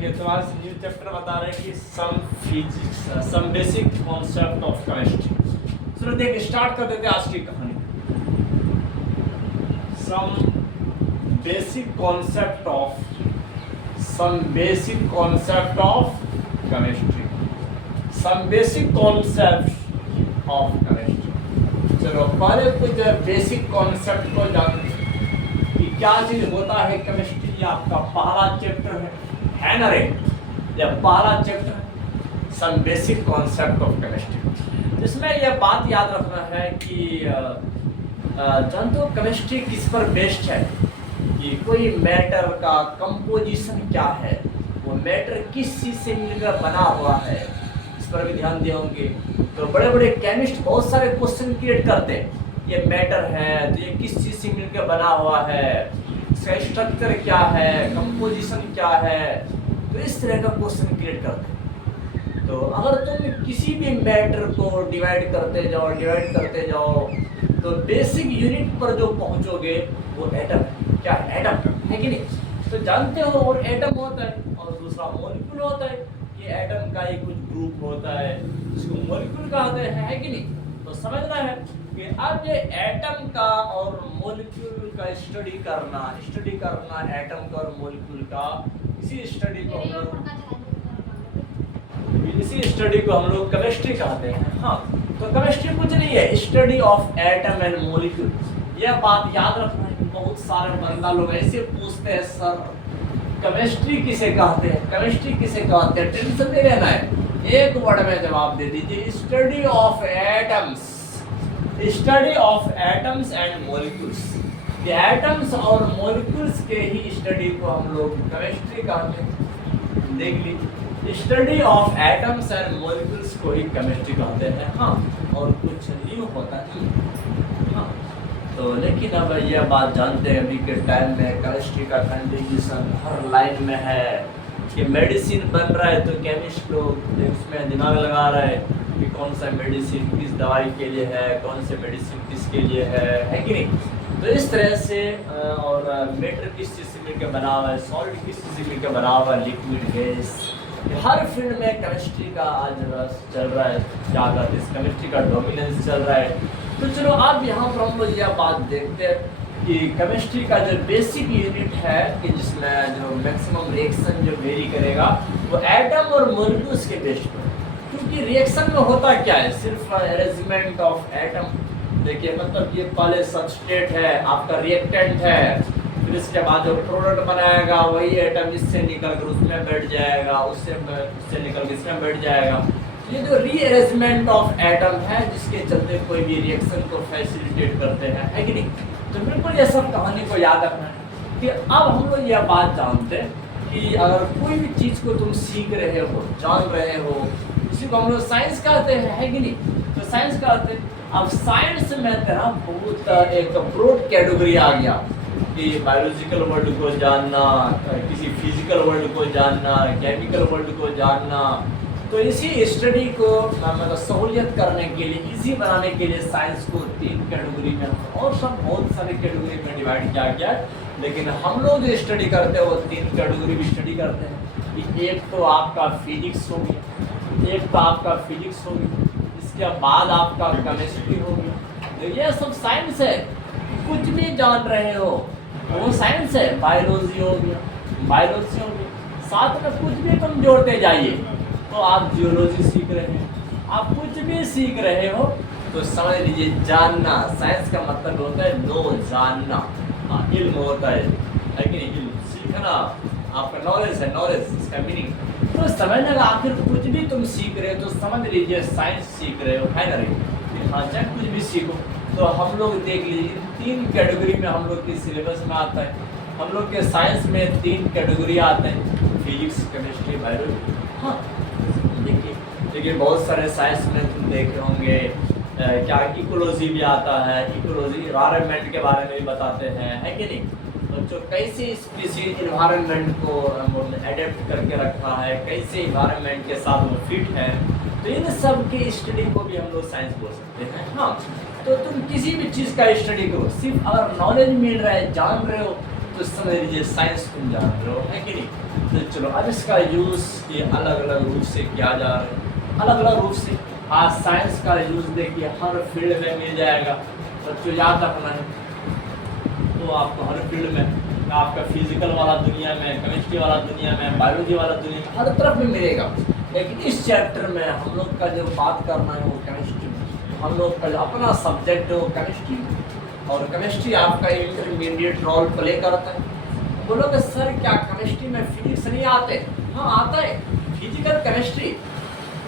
देखिए तुम्हारा new chapter बता रहे हैं कि some basic concept of chemistry. चलो देख स्टार्ट कर देते हैं आज की कहानी। Some basic concept of chemistry. Some basic concept of chemistry. चलो पहले कुछ बेसिक कॉन्सेप्ट को जानते हैं कि क्या चीज होता है केमिस्ट्री। आपका पहला चैप्टर है ना रे, यह पहला चैप्टर है some basic concept of chemistry. इसमें यह बात याद रखना है कि जानते हो केमिस्ट्री किस पर बेस्ड है, कि कोई मैटर का कंपोजिशन क्या है, वो मैटर किस चीज से मिलकर बना हुआ है, इस पर भी ध्यान दिए होंगे। तो बड़े बड़े केमिस्ट बहुत सारे क्वेश्चन क्रिएट करते हैं, ये मैटर है तो ये किस चीज से मिलकर बना हुआ है, इसका स्ट्रक्चर क्या है, कंपोजिशन क्या है, तो इस तरह का क्वेश्चन क्रिएट करते हैं। तो अगर तुम किसी भी मैटर को डिवाइड करते जाओ तो बेसिक यूनिट पर जो पहुंचोगे वो एटम है। क्या एटम है कि नहीं? तो जानते हो और एटम होता है और दूसरा मॉलिक्यूल होता है। ये एटम का ही कुछ ग्रुप होता है जिसको मॉलिक्यूल कहते हैं, है कि नहीं? तो समझना है कि अब ये एटम का और मॉलिक्यूल का स्टडी करना एटम का और मॉलिक्यूल का, इसी स्टडी को हम लोग केमिस्ट्री कहते हैं। हाँ, तो केमिस्ट्री कुछ नहीं है, study of atom and molecule. यह बात याद रखना है। बहुत सारे बंदा लोग ऐसे पूछते हैं, सर केमिस्ट्री किसे कहते हैं, टेंशन नहीं लेना है, एक वर्ड में जवाब दे दीजिए, study of atoms and molecules. Atoms और मॉलिक्यूल्स के ही स्टडी को हम लोग केमिस्ट्री कहते हैं। देख लीजिए, study of atoms and molecules को ही केमिस्ट्री कहते हैं। हाँ, और कुछ न्यू होता नहीं। हाँ, तो लेकिन अब यह बात जानते हैं अभी के टाइम में केमिस्ट्री का कंट्रीब्यूशन हर लाइन में है कि मेडिसिन बन रहा है तो केमिस्ट लोग उसमें दिमाग लगा रहे हैं कि कौन सा मेडिसिन किस दवाई के लिए है, कौन से मेडिसिन किसके लिए है कि नहीं? तो इस तरह से और मैटर किस चीज़ से मिलकर बना हुआ है, सॉलिड किस चीज़ से मिलकर बना हुआ है, लिक्विड गैस, हर फील्ड में केमिस्ट्री का आज रस चल रहा है। क्या कहते हैं, केमिस्ट्री का डोमिनेंस चल रहा है। तो चलो अब यहाँ पर हम लोग यह बात देखते हैं कि केमिस्ट्री का जो बेसिक यूनिट है कि जिसमें जो मैक्सिमम रिएक्शन जो वेरी करेगा वो एटम और मॉलिक्यूल्स के बेस्ड पर। क्योंकि रिएक्शन में होता क्या है, सिर्फ अरेंजमेंट ऑफ एटम। देखिए मतलब ये पहले सबस्ट्रेट है, आपका रिएक्टेंट है, फिर इसके बाद जो प्रोडक्ट बनाएगा वही एटम इससे निकल कर उसमें बैठ जाएगा, उससे निकल कर इसमें बैठ जाएगा। ये जो रीअरेंजमेंट ऑफ एटम है जिसके चलते कोई भी रिएक्शन को फैसिलिटेट करते हैं, है कि नहीं? तो बिल्कुल ये सब कहानी को याद रखना है कि अब हम लोग यह बात जानते हैं कि अगर कोई भी चीज़ को तुम सीख रहे हो, जान रहे हो, इसी को हम लोग साइंस कहते हैं, है कि नहीं? तो साइंस कहते हैं। अब साइंस में तेरा बहुत एक ब्रॉड कैटेगरी आ गया कि बायोलॉजिकल वर्ल्ड को जानना, किसी फिजिकल वर्ल्ड को जानना, केमिकल वर्ल्ड को जानना। तो इसी स्टडी को मतलब सहूलियत करने के लिए, इजी बनाने के लिए साइंस को 3 कैटेगरी में और सब बहुत सारे कैटेगरी में डिवाइड किया गया। लेकिन हम लोग जो स्टडी करते हैं वो 3 कैटेगरी में स्टडी करते हैं कि एक तो आपका फिजिक्स हो गया, इसके बाद आपका केमिस्ट्री हो गया। ये सब साइंस है, कुछ भी जान रहे हो वो साइंस है। बायोलॉजी हो गया, साथ में कुछ भी तुम जोड़ते जाइए। तो आप जियोलॉजी सीख रहे हैं, आप कुछ भी सीख रहे हो तो समझ लीजिए जानना। साइंस का मतलब होता है नो, जानना। हाँ, इल्म होता है कि नहीं? इल्म सीखना, आपका नॉलेज है, इसका मीनिंग। तो समझने का आखिर कुछ भी तुम सीख रहे हो तो समझ लीजिए साइंस सीख रहे हो, है ना रे? हाँ, चाहे कुछ भी सीखो। तो हम लोग देख लीजिए 3 कैटेगरी में हम लोग के सिलेबस में आता है। हम लोग के साइंस में 3 कैटेगरी आते हैं, फिजिक्स, केमिस्ट्री, बायोलॉजी। हाँ, देखिए बहुत सारे साइंस में तुम देखे होंगे क्या इकोलॉजी भी आता है। इकोलॉजी इन्वायरमेंट के बारे में भी बताते हैं, है कि नहीं? बच्चों कैसे स्पीशीज इन्वायरमेंट को एडेप्ट करके रखा है, कैसे इन्वायरमेंट के साथ वो फिट है, तो इन सब की स्टडी को भी हम लोग साइंस बोल सकते हैं। हाँ, तो तुम किसी भी चीज़ का स्टडी करो, सिर्फ अगर नॉलेज मिल रहा है, जान रहे हो, तो समझ लीजिए साइंस तुम जान रहे हो, है कि नहीं? तो चलो अब इसका यूज़ ये अलग अलग रूप से किया जा रहा है, अलग अलग रूप से। आज साइंस का यूज़ देखिए हर फील्ड में मिल जाएगा, बच्चों याद रखना है। तो आपको हर फील्ड में, आपका फिजिकल वाला दुनिया में, केमिस्ट्री वाला दुनिया में, बायोलॉजी वाला दुनिया में, हर तरफ में मिलेगा। लेकिन इस चैप्टर में हम लोग का जो बात करना है वो केमिस्ट्री, हम लोग का जो अपना सब्जेक्ट है वो केमिस्ट्री, और केमिस्ट्री आपका इंटरमीडिएट रोल प्ले करता है। बोलोगे सर क्या केमिस्ट्री में फिजिक्स नहीं आते? हाँ आता है, फिजिकल केमिस्ट्री।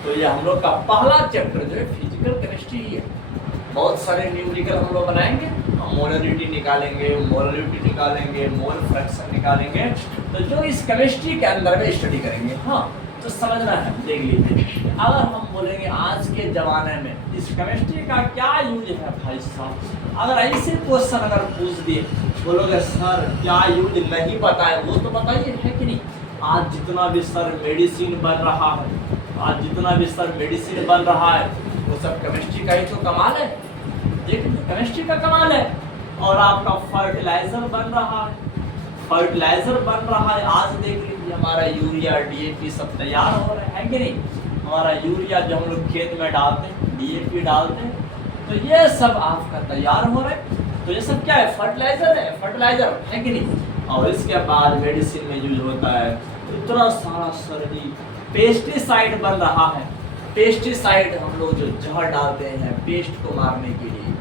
तो ये हम लोग का पहला चैप्टर जो है फिजिकल केमिस्ट्री ही है। बहुत सारे न्यूमेरिकल हम लोग बनाएंगे, मोलरिटी निकालेंगे, मोलरिटी निकालेंगे, मोल फ्रैक्शन निकालेंगे, तो जो इस केमिस्ट्री के अंदर में स्टडी करेंगे। हाँ तो समझना है, देख लीजिए। अगर हम बोलेंगे आज के ज़माने में इस केमिस्ट्री का क्या यूज है भाई साहब, अगर ऐसे क्वेश्चन अगर पूछ दिए, बोलोगे सर क्या यूज नहीं पता है, वो तो बताइए, है कि नहीं। आज जितना भी सर मेडिसिन बन रहा है, आज जितना भी सर मेडिसिन बन रहा है, वो सब केमिस्ट्री का ही तो कमाल है। देखिए केमिस्ट्री का कमाल है। और आपका फर्टिलाइजर बन रहा है, फर्टिलाइजर बन रहा है। आज देख लीजिए हमारा यूरिया, डीएपी सब तैयार हो रहा है कि नहीं। हमारा यूरिया जो हम लोग खेत में डालते हैं, डीएपी डालते हैं, तो ये सब आपका तैयार हो रहा है। तो ये सब क्या है? फर्टिलाइजर है, फर्टिलाइजर है कि नहीं। और इसके बाद मेडिसिन में यूज होता है इतना सारा सर्दी, पेस्टिसाइड बन रहा है। पेस्टिसाइड हम लोग जो जहर डालते हैं पेस्ट को मारने के लिए,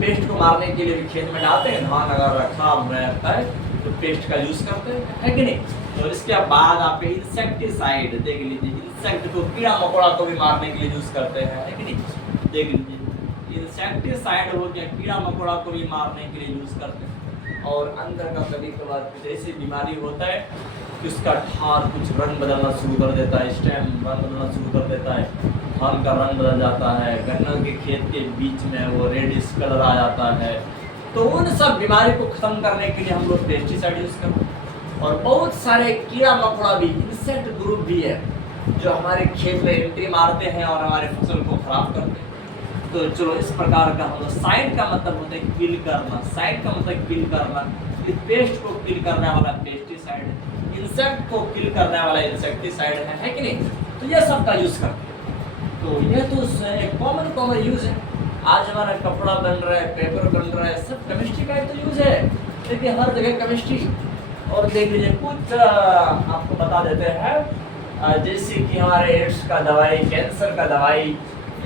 पेस्ट को मारने के लिए भी खेत में डालते हैं। धान अगर रखा रहता है तो पेस्ट का यूज करते हैं, है कि नहीं। तो इसके बाद आपके इंसेक्टिसाइड देख लीजिए, इंसेक्ट को, कीड़ा मकोड़ा को भी मारने के लिए यूज करते हैं, है कि नहीं। देख लीजिए इंसेक्टिसाइड हो गया, कीड़ा मकोड़ा को भी मारने के लिए यूज करते हैं। और अंदर का कभी कभार कुछ ऐसी बीमारी होता है कि उसका ठार कुछ रंग बदलना शुरू कर देता है, स्टेम रंग बदलना शुरू कर देता है, धान का रंग बदल जाता है, गन्ना के खेत के बीच में वो रेडिश कलर आ जाता है। तो उन सब बीमारी को खत्म करने के लिए हम लोग पेस्टिसाइड यूज करते हैं। और बहुत सारे कीड़ा मकोड़ा भी, इंसेक्ट ग्रुप भी है जो हमारे खेत में एंट्री मारते हैं और हमारे फसल को खराब करते हैं। तो चलो इस प्रकार का हम लोग, साइड का मतलब होता है किल करना, साइड का मतलब किल करना, ये पेस्ट को किल करने वाला पेस्टिसाइड है, इंसेक्ट को किल करने वाला इंसेक्टिसाइड है कि नहीं। तो ये सब का यूज करते हैं। तो ये तो एक कॉमन यूज है। आज हमारा कपड़ा बन रहा है, पेपर बन रहा है, सब केमिस्ट्री का ही तो यूज है। देखिए हर जगह केमिस्ट्री। और देख लीजिए कुछ आपको बता देते हैं, जैसे कि हमारे एड्स का दवाई, कैंसर का दवाई,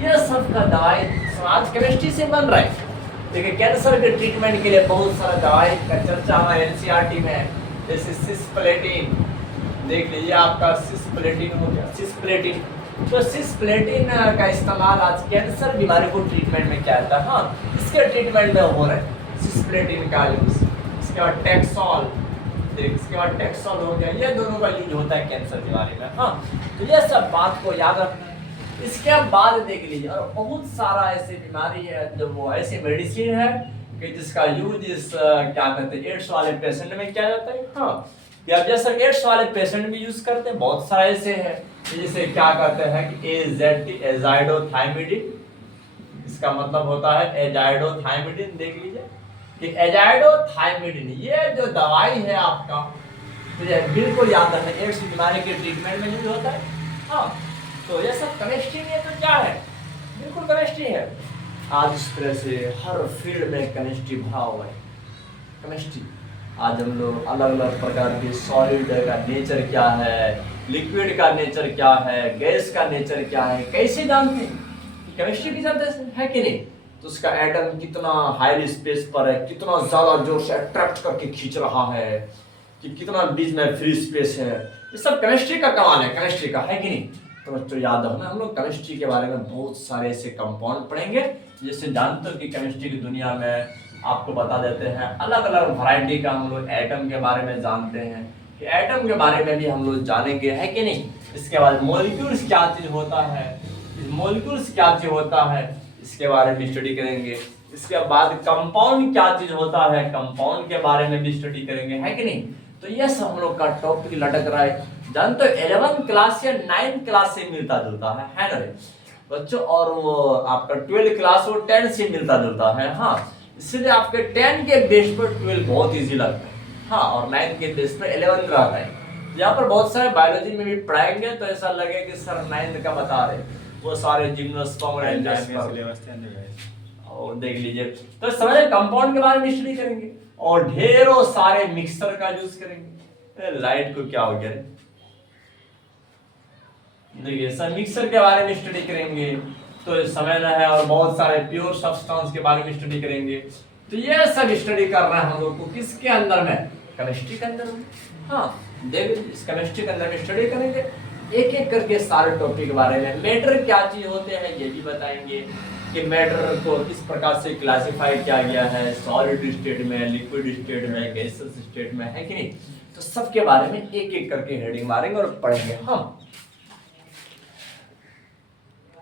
ये सब का दवाई आज केमिस्ट्री से बन रहा है। देखिए कैंसर के ट्रीटमेंट के लिए बहुत सारा दवाई का चर्चा हमारे एनसीईआरटी में है। जैसे सिस्प्लेटिन, देख लीजिए आपका सिस्प्लेटिन हो गया, सिस्प्लेटिन। तो सिस्प्लेटिन का इस्तेमाल आज कैंसर बीमारी को ट्रीटमेंट में किया जाता है। हाँ इसके ट्रीटमेंट में हो रहा है सिस्प्लेटिन का यूज। इसके बाद टैक्सोल, इसके बाद टैक्सोल हो गया, ये दोनों का यूज होता है कैंसर बीमारी में। हाँ तो ये सब बात को याद रखना है। इसके बाद देख लीजिए और बहुत सारा ऐसी बीमारी है जो वो ऐसी मेडिसिन है कि जिसका यूज इस क्या कहते हैं एड्स वाले पेशेंट में किया जाता है। हाँ या जैसे एड्स वाले पेशेंट भी यूज करते हैं, बहुत सारे ऐसे हैं जैसे क्या कहते हैं कि एजाइडोथाइमिडिन, इसका मतलब होता है एजाइडोथाइमिडिन। देख लीजिए कि एजाइडोथाइमिडिन ये जो दवाई है आपका, तो ये बिल्कुल याद रखना, एड्स बीमारी के ट्रीटमेंट में यूज होता है। हाँ तो ये सब केमिस्ट्री में तो क्या है, बिल्कुल केमिस्ट्री है। आज इस तरह से हर फील्ड में केमिस्ट्री भरा हुआ है। केमिस्ट्री आज हम लोग अलग अलग प्रकार के सॉलिड का नेचर क्या है, लिक्विड का नेचर क्या है, गैस का नेचर क्या है, कैसे जानते हैं, केमिस्ट्री की जानते हैं कि नहीं। तो उसका एटम कितना हाई स्पेस पर है, कितना ज्यादा जोर से अट्रैक्ट करके खींच रहा है, कि कितना बीच में फ्री स्पेस है, ये सब केमिस्ट्री का कमाल है, केमिस्ट्री का, है कि नहीं। तो बच्चों याद रखना, हम लोग केमिस्ट्री के बारे में बहुत सारे ऐसे कंपाउंड पढ़ेंगे। जैसे जानते हो कि केमिस्ट्री की दुनिया में आपको बता देते हैं अलग अलग वैरायटी का हम लोग एटम के बारे में जानते हैं, कि एटम के बारे में भी हम लोग जानेंगे, है कि नहीं। इसके बाद मॉलिक्यूल्स क्या चीज होता है, मॉलिक्यूल्स क्या चीज होता है, इसके बारे में स्टडी करेंगे। इसके बाद कंपाउंड क्या चीज होता है, कंपाउंड के बारे में भी स्टडी करेंगे, है कि नहीं। तो ये सब हम लोग का टॉपिक लटक रहा है, जानते हो 11 क्लास या 9 क्लास से मिलता जुलता है ना रे बच्चों। और वो आपका 12 क्लास वो 10 से मिलता जुलता है। हाँ इसलिए आपके 10 के बेस पर 12 बहुत इजी लगता है। हाँ और 9 के बेस पर 11 रहता है। यहाँ पर बहुत सारे बायोलॉजी में भी पढ़ाएंगे तो ऐसा लगे कि सर 9th का बता रहे, वो सारे जिम्नोस्पर्म और एंजियोस्पर्म और देख लीजिए। तो सारे कंपाउंड के बारे में स्टडी करेंगे और ढेरों सारे मिक्सर का यूज करेंगे। लाइट को क्या हो गया, देखिए सब मिक्सर के बारे में स्टडी करेंगे तो समय ना है, और बहुत सारे प्योर सब्सटेंस के बारे में स्टडी करेंगे। तो ये सब स्टडी कर रहे हैं हम लोग को किसके अंदर में, केमिस्ट्री के अंदर में। हाँ देखिए इस केमिस्ट्री के अंदर में स्टडी करेंगे एक एक करके सारे टॉपिक के बारे में। मैटर क्या चीज होते हैं ये भी बताएंगे कि मैटर को किस प्रकार से क्लासिफाई किया गया है, सॉलिड स्टेट में, लिक्विड स्टेट में, गैसेस स्टेट में, है कि नहीं। तो सबके बारे में एक एक करके हेडिंग मारेंगे और पढ़ेंगे हम।